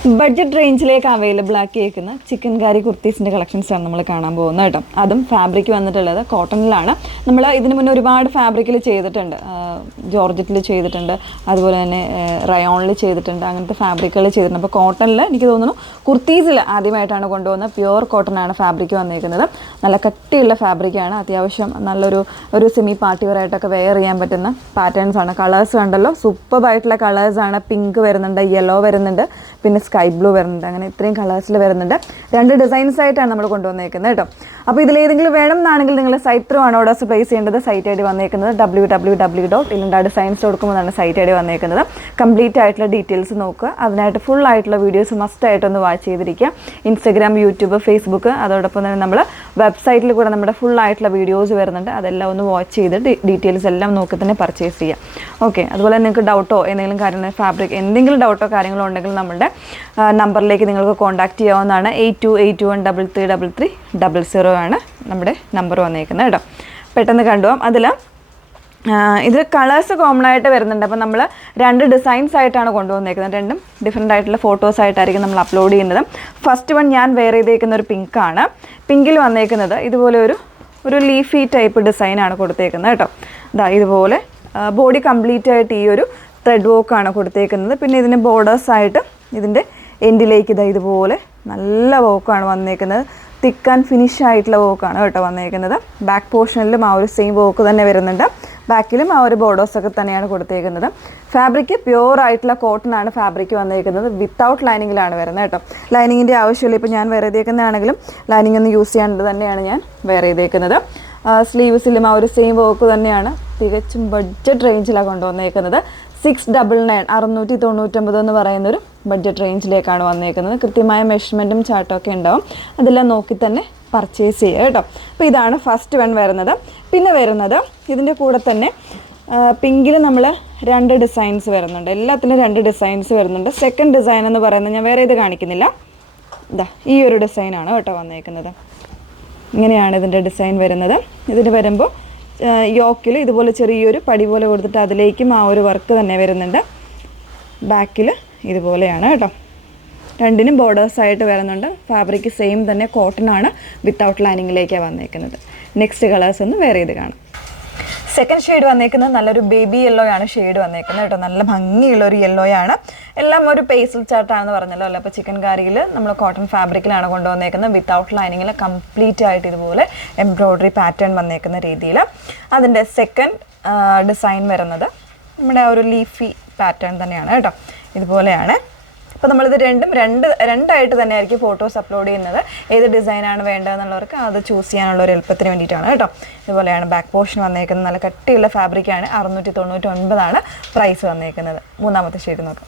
Budget റേഞ്ചിലേക്ക് available ആക്കിയേക്കുന്ന chicken കാരി കുർത്തീസിൻ്റെ കളക്ഷൻസാണ് നമ്മൾ കാണാൻ പോകുന്നത് കേട്ടോ. അതും ഫാബ്രിക് വന്നിട്ടുള്ളത് കോട്ടണിലാണ്. നമ്മൾ ഇതിന് മുന്നേ ഒരുപാട് ഫാബ്രിക്കിൽ ചെയ്തിട്ടുണ്ട്, ജോർജറ്റിൽ ചെയ്തിട്ടുണ്ട്, അതുപോലെ തന്നെ റയോണിൽ ചെയ്തിട്ടുണ്ട്, അങ്ങനത്തെ ഫാബ്രിക്കുകൾ ചെയ്തിട്ടുണ്ട്. അപ്പോൾ കോട്ടണിൽ എനിക്ക് തോന്നുന്നു കുർത്തീസിൽ ആദ്യമായിട്ടാണ് കൊണ്ടുവന്നത്. പ്യുവർ കോട്ടൺ ആണ് ഫാബ്രിക് വന്നിരിക്കുന്നത്. നല്ല കട്ടിയുള്ള ഫാബ്രിക്കാണ്, അത്യാവശ്യം നല്ലൊരു സെമി പാർട്ടി വെയറായിട്ടൊക്കെ വെയർ ചെയ്യാൻ പറ്റുന്ന പാറ്റേൺസാണ്. കളേഴ്സ് കണ്ടല്ലോ, സൂപ്പറായിട്ടുള്ള കളേഴ്സാണ്. പിങ്ക് വരുന്നുണ്ട്, യെല്ലോ വരുന്നുണ്ട്, പിന്നെ സ്കൈ ബ്ലൂ വരുന്നുണ്ട്. അങ്ങനെ ഇത്രയും കളേഴ്സിൽ വരുന്നുണ്ട്. 2 ഡിസൈൻസ് ആയിട്ടാണ് നമ്മൾ കൊണ്ടുവന്നേക്കുന്നത് കേട്ടോ. അപ്പോൾ ഇതിലേതെങ്കിലും വേണം എന്നാണെങ്കിൽ നിങ്ങൾ സൈറ്റ് ത്രൂ ആണ് ഓർഡേഴ്സ് പ്ലേസ് ചെയ്യേണ്ടത്. സൈറ്റ് ഐ ഡി വന്നേക്കുന്നത് www.ilandadesigns.com എന്നാണ് സൈറ്റ് ഐ ഡി വന്നേക്കുന്നത്. കംപ്ലീറ്റ് ആയിട്ടുള്ള ഡീറ്റെയിൽസ് നോക്കുക. അതിനായിട്ട് ഫുൾ ആയിട്ടുള്ള വീഡിയോസ് മസ്റ്റ് ആയിട്ടൊന്ന് വാച്ച് ചെയ്തിരിക്കുക. ഇൻസ്റ്റഗ്രാം, യൂട്യൂബ്, ഫേസ്ബുക്ക്, അതോടൊപ്പം തന്നെ നമ്മൾ വെബ്സൈറ്റിൽ കൂടെ നമ്മുടെ ഫുൾ ആയിട്ടുള്ള വീഡിയോസ് വരുന്നുണ്ട്. അതെല്ലാം ഒന്ന് വാച്ച് ചെയ്ത് ഡീറ്റെയിൽസ് എല്ലാം നോക്കി തന്നെ പർച്ചേസ് ചെയ്യാം. ഓക്കെ. അതുപോലെ നിങ്ങൾക്ക് ഡൗട്ടോ എന്തെങ്കിലും കാര്യങ്ങൾ, ഫാബ്രിക് എന്തെങ്കിലും ഡൗട്ടോ കാര്യങ്ങളോ ഉണ്ടെങ്കിൽ നമ്മളുടെ നമ്പറിലേക്ക് നിങ്ങൾക്ക് കോൺടാക്ട് ചെയ്യാവുന്നതാണ്. 8281333300 ആണ് നമ്മുടെ നമ്പർ വന്നേക്കുന്നത് കേട്ടോ. പെട്ടെന്ന് കണ്ടുപോകാം. അതിൽ ഇത് കളേഴ്സ് കോമൺ ആയിട്ട് വരുന്നുണ്ട്. അപ്പോൾ നമ്മൾ 2 ഡിസൈൻസ് ആയിട്ടാണ് കൊണ്ടുവന്നേക്കുന്നത്. 2 ഡിഫറെൻ്റ് ആയിട്ടുള്ള ഫോട്ടോസ് ആയിട്ടായിരിക്കും നമ്മൾ അപ്ലോഡ് ചെയ്യുന്നത്. ഫസ്റ്റ് വൺ ഞാൻ വെയർ ചെയ്തേക്കുന്ന ഒരു പിങ്കാണ്. പിങ്കിൽ വന്നേക്കുന്നത് ഇതുപോലെ ഒരു ലീഫി ടൈപ്പ് ഡിസൈനാണ് കൊടുത്തേക്കുന്നത് കേട്ടോ. ഇതുപോലെ ബോഡി കംപ്ലീറ്റ് ആയിട്ട് ഈ ഒരു ത്രെഡ് വർക്കാണ് കൊടുത്തേക്കുന്നത്. പിന്നെ ഇതിന് ബോർഡേഴ്സായിട്ട് ഇതിൻ്റെ എൻഡിലേക്ക് ഇതുപോലെ നല്ല വർക്കാണ് വന്നേക്കുന്നത്. തിക്ക് ആൻഡ് ഫിനിഷ് ആയിട്ടുള്ള വർക്കാണ് കേട്ടോ വന്നേക്കുന്നത്. ബാക്ക് പോർഷനിലും ആ ഒരു സെയിം വർക്ക് തന്നെ വരുന്നുണ്ട്. ബാക്കിലും ആ ഒരു ബോർഡേഴ്സൊക്കെ തന്നെയാണ് കൊടുത്തേക്കുന്നത്. ഫാബ്രിക് പ്യുവർ ആയിട്ടുള്ള കോട്ടൺ ആണ് ഫാബ്രിക് വന്നേക്കുന്നത്. വിത്തൗട്ട് ലൈനിങ്ങിലാണ് വരുന്നത് കേട്ടോ. ലൈനിങ്ങിൻ്റെ ആവശ്യമില്ല. ഇപ്പോൾ ഞാൻ വെയർ ചെയ്തേക്കുന്നതാണെങ്കിലും ലൈനിങ് ഒന്ന് യൂസ് ചെയ്യാണ്ട് തന്നെയാണ് ഞാൻ വെയർ ചെയ്തേക്കുന്നത്. സ്ലീവ്സിലും ആ ഒരു സെയിം വർക്ക് തന്നെയാണ്. തികച്ചും ബഡ്ജറ്റ് റേഞ്ചിലാണ് കൊണ്ടുവന്നേക്കുന്നത്. 699 699 എന്ന് പറയുന്നൊരു ബഡ്ജറ്റ് റേഞ്ചിലേക്കാണ് വന്നേക്കുന്നത്. കൃത്യമായ മെഷർമെൻറ്റും ചാർട്ടൊക്കെ ഉണ്ടാവും. അതെല്ലാം നോക്കി തന്നെ പർച്ചേസ് ചെയ്യുക കേട്ടോ. അപ്പോൾ ഇതാണ് ഫസ്റ്റ് വൺ വരുന്നത്. പിന്നെ വരുന്നത് ഇതിൻ്റെ കൂടെ തന്നെ പിങ്കിൽ നമ്മൾ 2 ഡിസൈൻസ് വരുന്നുണ്ട്. എല്ലാത്തിനും 2 ഡിസൈൻസ് വരുന്നുണ്ട്. സെക്കൻഡ് ഡിസൈൻ എന്ന് പറയുന്നത് ഞാൻ വേറെ ഇത് കാണിക്കുന്നില്ല. ഈ ഒരു ഡിസൈനാണ് കേട്ടോ വന്നേക്കുന്നത്. ഇങ്ങനെയാണ് ഇതിൻ്റെ ഡിസൈൻ വരുന്നത്. ഇതിന് വരുമ്പോൾ യോക്കിൽ ഇതുപോലെ ചെറിയൊരു പടി പോലെ കൊടുത്തിട്ട് അതിലേക്കും ആ ഒരു വർക്ക് തന്നെ വരുന്നുണ്ട്. ബാക്കിൽ ഇതുപോലെയാണ് കേട്ടോ. 2നും ബോർഡേഴ്സായിട്ട് വരുന്നുണ്ട്. ഫാബ്രിക് സെയിം തന്നെ കോട്ടൺ ആണ്. വിത്തൗട്ട് ലൈനിങ്ങിലേക്കാണ് വന്നേക്കുന്നത്. നെക്സ്റ്റ് കളേഴ്സ് ഒന്ന് വേറെ ചെയ്ത് കാണാം. സെക്കൻഡ് ഷെയ്ഡ് വന്നേക്കുന്നത് നല്ലൊരു ബേബി യെല്ലോ ആണ് ഷെയ്ഡ് വന്നേക്കുന്നത് കേട്ടോ. നല്ല ഭംഗിയുള്ളൊരു യെല്ലോ ആണ്. എല്ലാം ഒരു പേസിൽ ചാർട്ടാണെന്ന് പറഞ്ഞല്ലോ അല്ലേ. അപ്പോൾ ചിക്കൻ കാരിയിൽ നമ്മൾ കോട്ടൺ ഫാബ്രിക്കിലാണ് കൊണ്ടുവന്നേക്കുന്നത്. വിത്തൗട്ട് ലൈനിങ്ങിൽ കംപ്ലീറ്റ് ആയിട്ട് ഇതുപോലെ എംബ്രോയ്ഡറി പാറ്റേൺ വന്നേക്കുന്ന രീതിയിൽ. അതിൻ്റെ സെക്കൻഡ് ഡിസൈൻ വരുന്നത് നമ്മുടെ ആ ഒരു ലീഫി പാറ്റേൺ തന്നെയാണ് കേട്ടോ. ഇതുപോലെയാണ്. അപ്പോൾ നമ്മളിത് രണ്ടായിട്ട് തന്നെ ആയിരിക്കും ഫോട്ടോസ് അപ്ലോഡ് ചെയ്യുന്നത്. ഏത് ഡിസൈനാണ് വേണ്ടതെന്നുള്ളവർക്ക് അത് ചൂസ് ചെയ്യാനുള്ള ഒരു എളുപ്പത്തിന് വേണ്ടിയിട്ടാണ് കേട്ടോ. ഇതുപോലെയാണ് ബാക്ക് പോർഷൻ വന്നേക്കുന്നത്. നല്ല കട്ടിയുള്ള ഫാബ്രിക്കാണ്. 699 പ്രൈസ് വന്നേക്കുന്നത്. മൂന്നാമത്തെ ഷെയ്ഡ് നോക്കാം.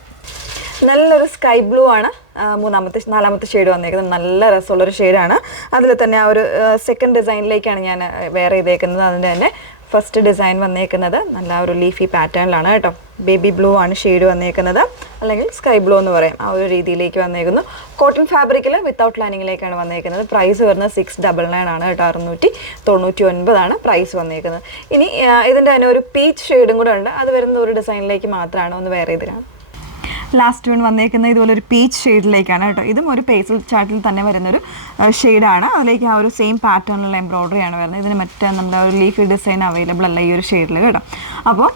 നല്ലൊരു സ്കൈ ബ്ലൂ ആണ് നാലാമത്തെ ഷെയ്ഡ് വന്നേക്കുന്നത്. നല്ല രസമുള്ളൊരു ഷെയ്ഡാണ്. അതിൽ തന്നെ ആ ഒരു സെക്കൻഡ് ഡിസൈനിലേക്കാണ് ഞാൻ വെയർ ചെയ്തേക്കുന്നത്. അതിൻ്റെ തന്നെ ഫസ്റ്റ് ഡിസൈൻ വന്നേക്കുന്നത് നല്ല ഒരു ലീഫി പാറ്റേണിലാണ് കേട്ടോ. ബേബി ബ്ലൂ ആണ് ഷെയ്ഡ് വന്നേക്കുന്നത്, അല്ലെങ്കിൽ സ്കൈ ബ്ലൂ എന്ന് പറയും. ആ ഒരു രീതിയിലേക്ക് വന്നേക്കുന്നു. കോട്ടൺ ഫാബ്രിക്കിൽ വിത്തൗട്ട് ലൈനിങ്ങിലേക്കാണ് വന്നേക്കുന്നത്. പ്രൈസ് വരുന്നത് 699 ആണ് കേട്ടോ. 699 പ്രൈസ് വന്നേക്കുന്നത്. ഇനി ഇതിൻ്റെ തന്നെ ഒരു പീച്ച് ഷെയ്ഡും കൂടെ ഉണ്ട്. അത് വരുന്ന ഒരു ഡിസൈനിലേക്ക് മാത്രമാണ്. ഒന്ന് വേറെ ചെയ്തിട്ടാണ്. ലാസ്റ്റ് വൺ വന്നേക്കുന്നത് ഇതുപോലെ ഒരു പീച്ച് ഷെയ്ഡിലേക്കാണ് കേട്ടോ. ഇതും ഒരു പേസിൽ ചാർട്ടിൽ തന്നെ വരുന്നൊരു ഷെയ്ഡാണ്. അതിലേക്ക് ആ ഒരു സെയിം പാറ്റേണിലുള്ള എംബ്രോയ്ഡറി ആണ് വരുന്നത്. ഇതിന് മറ്റേ നമ്മുടെ ഒരു ലീഫി ഡിസൈൻ അവൈലബിൾ അല്ല ഈ ഒരു ഷെയ്ഡിൽ കേട്ടോ. അപ്പോൾ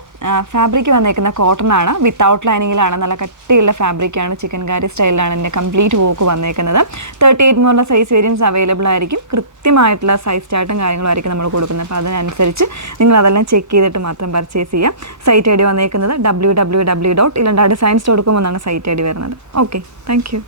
ഫാബ്രിക് വന്നേക്കുന്ന കോട്ടൺ ആണ്. വിത്തൗട്ട് ലൈനിങ്ങിലാണ്. നല്ല കട്ടിയുള്ള ഫാബ്രിക്കാണ്. ചിക്കൻ കാരി സ്റ്റൈലിലാണ് ഇതിൻ്റെ കംപ്ലീറ്റ് വർക്ക് വന്നേക്കുന്നത്. 38 എന്നുള്ള സൈസ് വേരിയൻസ് അവൈലബിൾ ആയിരിക്കും. കൃത്യമായിട്ടുള്ള സൈസ് ചാർട്ടും കാര്യങ്ങളും ആയിരിക്കും നമ്മൾ കൊടുക്കുന്നത്. അപ്പോൾ അതിനനുസരിച്ച് നിങ്ങൾ അതെല്ലാം ചെക്ക് ചെയ്തിട്ട് മാത്രം പർച്ചേസ് ചെയ്യുക. സൈറ്റ് ഐ ഡി വന്നേക്കുന്നത് www.ilandadesigns.com എന്നാണ് സൈറ്റ് ഐ ഡി വരുന്നത്. Okay, thank you.